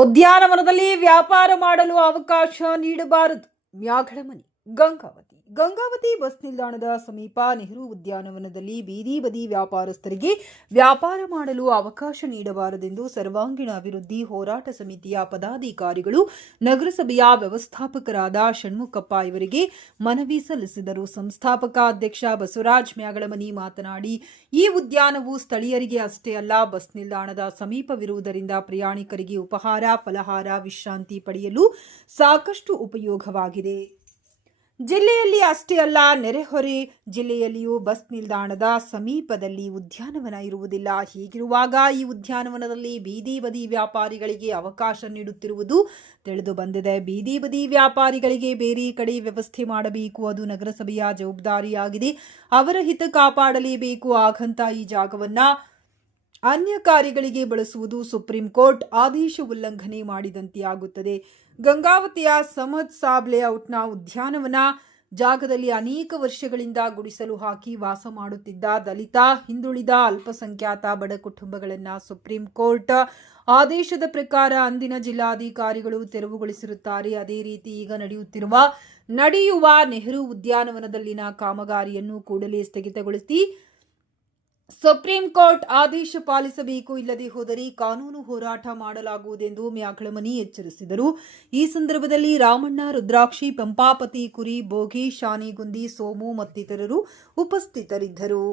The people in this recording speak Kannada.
ಉದ್ಯಾನವನದಲ್ಲಿ ವ್ಯಾಪಾರ ಮಾಡಲು ಅವಕಾಶ ನೀಡಬಾರದು. ಮ್ಯಾಗಳಮನಿ ಗಂಗಾವತಿ ಬಸ್ ನಿಲ್ದಾಣದ ಸಮೀಪ ನೆಹರು ಉದ್ಯಾನವನದಲ್ಲಿ ಬೀದಿ ಬದಿ ವ್ಯಾಪಾರಸ್ಥರಿಗೆ ವ್ಯಾಪಾರ ಮಾಡಲು ಅವಕಾಶ ನೀಡಬಾರದೆಂದು ಸರ್ವಾಂಗೀಣ ಅಭಿವೃದ್ಧಿ ಹೋರಾಟ ಸಮಿತಿಯ ಪದಾಧಿಕಾರಿಗಳು ನಗರಸಭೆಯ ವ್ಯವಸ್ಥಾಪಕರಾದ ಷಣ್ಮುಖಪ್ಪ ಇವರಿಗೆ ಮನವಿ ಸಲ್ಲಿಸಿದರು. ಸಂಸ್ಥಾಪಕ ಅಧ್ಯಕ್ಷ ಬಸವರಾಜ್ ಮ್ಯಾಗಳಮನಿ ಮಾತನಾಡಿ, ಈ ಉದ್ಯಾನವು ಸ್ಥಳೀಯರಿಗೆ ಅಷ್ಟೇ ಅಲ್ಲ, ಬಸ್ ನಿಲ್ದಾಣದ ಸಮೀಪವಿರುವುದರಿಂದ ಪ್ರಯಾಣಿಕರಿಗೆ ಉಪಹಾರ, ಫಲಹಾರ, ವಿಶ್ರಾಂತಿ ಪಡೆಯಲು ಸಾಕಷ್ಟು ಉಪಯೋಗವಾಗಿದೆ. ಜಿಲ್ಲೆಯಲ್ಲಿ ಅಷ್ಟೇ ಅಲ್ಲ, ನೆರೆಹೊರೆ ಜಿಲ್ಲೆಯಲ್ಲಿಯೂ ಬಸ್ ನಿಲ್ದಾಣದ ಸಮೀಪದಲ್ಲಿ ಉದ್ಯಾನವನ ಇರುವುದಿಲ್ಲ. ಹೀಗಿರುವಾಗ ಈ ಉದ್ಯಾನವನದಲ್ಲಿ ಬೀದಿ ಬದಿ ವ್ಯಾಪಾರಿಗಳಿಗೆ ಅವಕಾಶ ನೀಡುತ್ತಿರುವುದು ತಿಳಿದು ಬಂದಿದೆ. ಬೀದಿ ಬದಿ ವ್ಯಾಪಾರಿಗಳಿಗೆ ಬೇರೆ ಕಡೆ ವ್ಯವಸ್ಥೆ ಮಾಡಬೇಕು, ಅದು ನಗರಸಭೆಯ ಜವಾಬ್ದಾರಿಯಾಗಿದೆ. ಅವರ ಹಿತ ಕಾಪಾಡಲೇಬೇಕು. ಹಾಗಂತ ಈ ಜಾಗವನ್ನ ಅನ್ಯ ಕಾರ್ಯಗಳಿಗೆ ಬಳಸುವುದು ಸುಪ್ರೀಂ ಕೋರ್ಟ್ ಆದೇಶ ಉಲ್ಲಂಘನೆ ಮಾಡಿದಂತೆ ಆಗುತ್ತದೆ. ಗಂಗಾವತಿಯ ಸಮದ್ ಸಾಬ್ ಲೇಔಟ್ನ ಉದ್ಯಾನವನ ಜಾಗದಲ್ಲಿ ಅನೇಕ ವರ್ಷಗಳಿಂದ ಗುಡಿಸಲು ಹಾಕಿ ವಾಸ ಮಾಡುತ್ತಿದ್ದ ದಲಿತ, ಹಿಂದುಳಿದ, ಅಲ್ಪಸಂಖ್ಯಾತ ಬಡ ಕುಟುಂಬಗಳನ್ನು ಸುಪ್ರೀಂ ಕೋರ್ಟ್ ಆದೇಶದ ಪ್ರಕಾರ ಅಂದಿನ ಜಿಲ್ಲಾಧಿಕಾರಿಗಳು ತೆರವುಗೊಳಿಸಿರುತ್ತಾರೆ. ಅದೇ ರೀತಿ ಈಗ ನಡೆಯುವ ನೆಹರು ಉದ್ಯಾನವನದಲ್ಲಿನ ಕಾಮಗಾರಿಯನ್ನು ಕೂಡಲೇ ಸ್ಥಗಿತಗೊಳಿಸಿ ಸುಪ್ರೀಂ ಕೋರ್ಟ್ ಆದೇಶ ಪಾಲಿಸಬೇಕು. ಇಲ್ಲದೆ ಹೋದರೆ ಕಾನೂನು ಹೋರಾಟ ಮಾಡಲಾಗುವುದೆಂದು ಮ್ಯಾಗಳಮನಿ ಎಚ್ಚರಿಸಿದರು. ಈ ಸಂದರ್ಭದಲ್ಲಿ ರಾಮಣ್ಣ, ರುದ್ರಾಕ್ಷಿ, ಪಂಪಾಪತಿ, ಕುರಿ, ಬೋಗಿ, ಶಾನಿಗುಂದಿ, ಸೋಮು ಮತ್ತಿತರರು ಉಪಸ್ಥಿತರಿದ್ದರು.